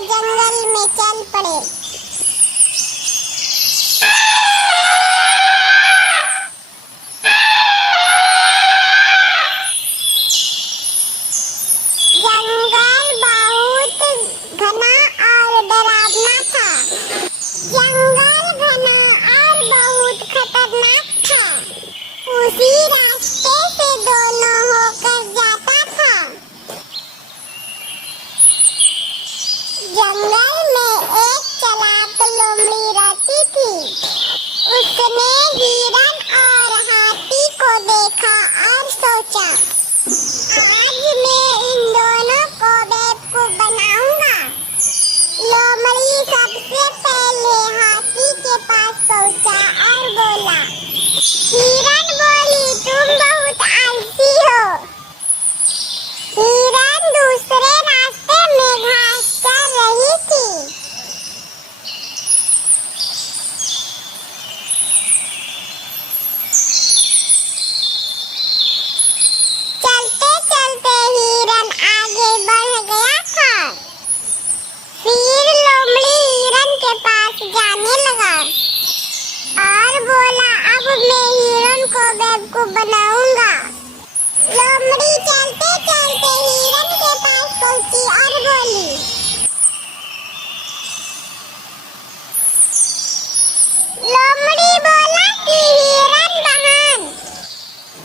जंगल में चल पड़े। जंगल बहुत घना और डरावना था। जंगल घना और बहुत खतरनाक था। उसी रास्ते से दोनों होकर जाता था। जंगल में एक चालाक लोमड़ी रहती थी। उसने हिरन और हाथी को देखा और सोचा, आज मैं इन दोनों को बेवकूफ बनाऊंगा। लोमड़ी सबसे पहले हाथी के पास पहुंचा और बोला। हिरन बोली, तुम बहुत आलसी हो। हिरन दूसरे रास्ते में घास चर रही थी। चलते चलते हिरन आगे बढ़ गया था। फिर लोमड़ी हिरन के पास जाने लगा और बोला, अब मैं हिरन को बेवकूफ बनाऊंगा। लोमड़ी चलते चलते हिरन के पास पहुंची और बोली। लोमड़ी बोला कि हिरन बहन,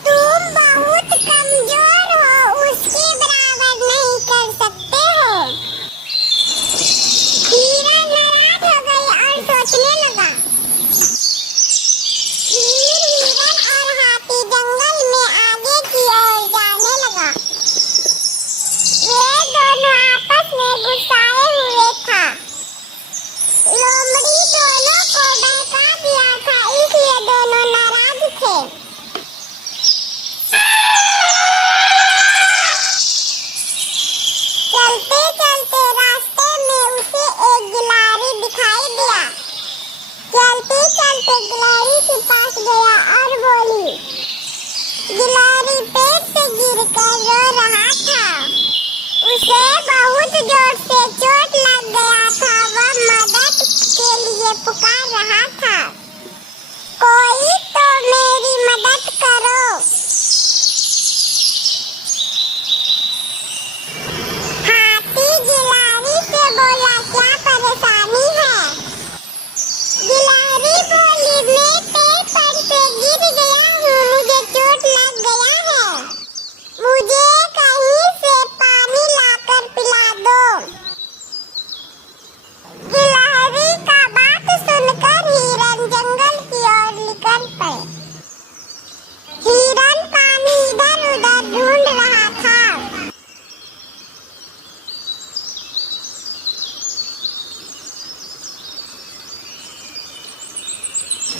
तुम बहुत कमजोर हो, उसके बराबर नहीं कर सकते हो। हिरन नाराज हो गई और सोचने लगा। फिर हिरन और हाथी जंगल में आगे की ओर जाने लगा। वे दोनों आपस में गुस्साए हुए था। लोमड़ी दोनों को बहका दिया था, इसलिए दोनों नाराज थे। चलते चलते रास्ते में उसे एक गिलहरी दिखाई दिया। चलते चलते गिलहरी के पास गया और बोली। गिलहरी पेड़ से गिरकर रो रहा था। उसे बहुत जोर से चोट लग गया था। वह मदद के लिए पुकार रहा था, कोई तो मेरी मदद करो। हाथी गिलहरी से बोला, क्या परेशानी है? गिलहरी बोली, मैं पेड़ पर से गिर गया हूँ, मुझे चोट लग गया है। मुझे कहीं से पानी लाकर पिला दो। गिलहरी का बात सुनकर हिरन जंगल की ओर निकल पड़े। हिरन पानी इधर उधर ढूंढ रहा था।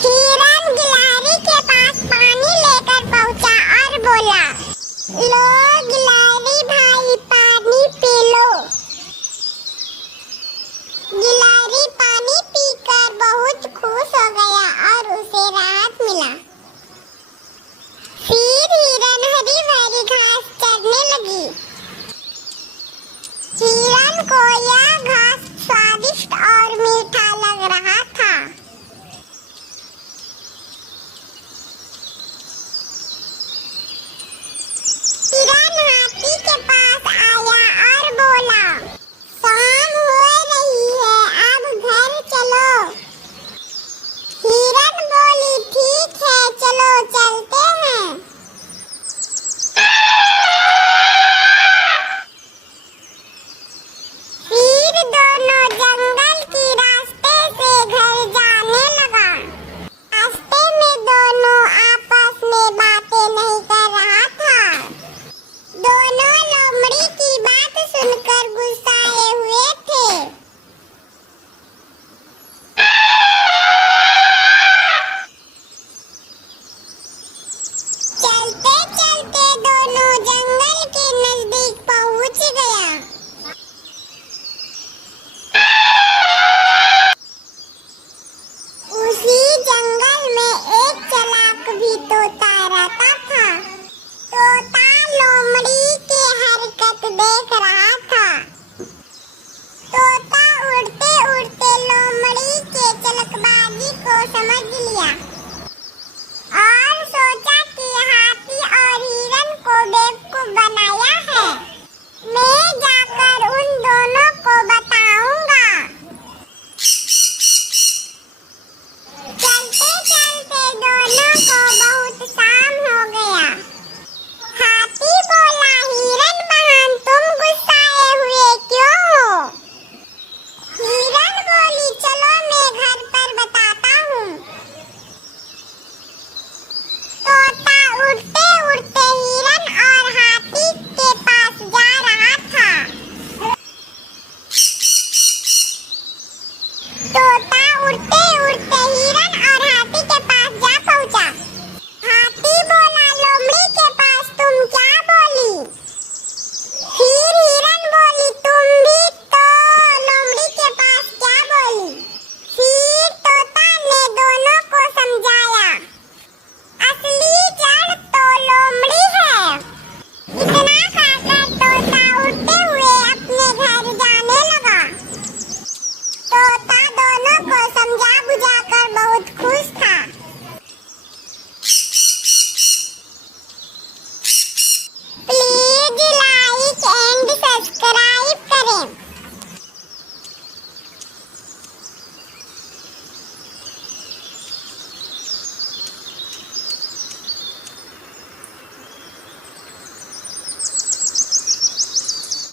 हिरन गिलहरी के पास पानी लेकर पहुंचा और बोला, लो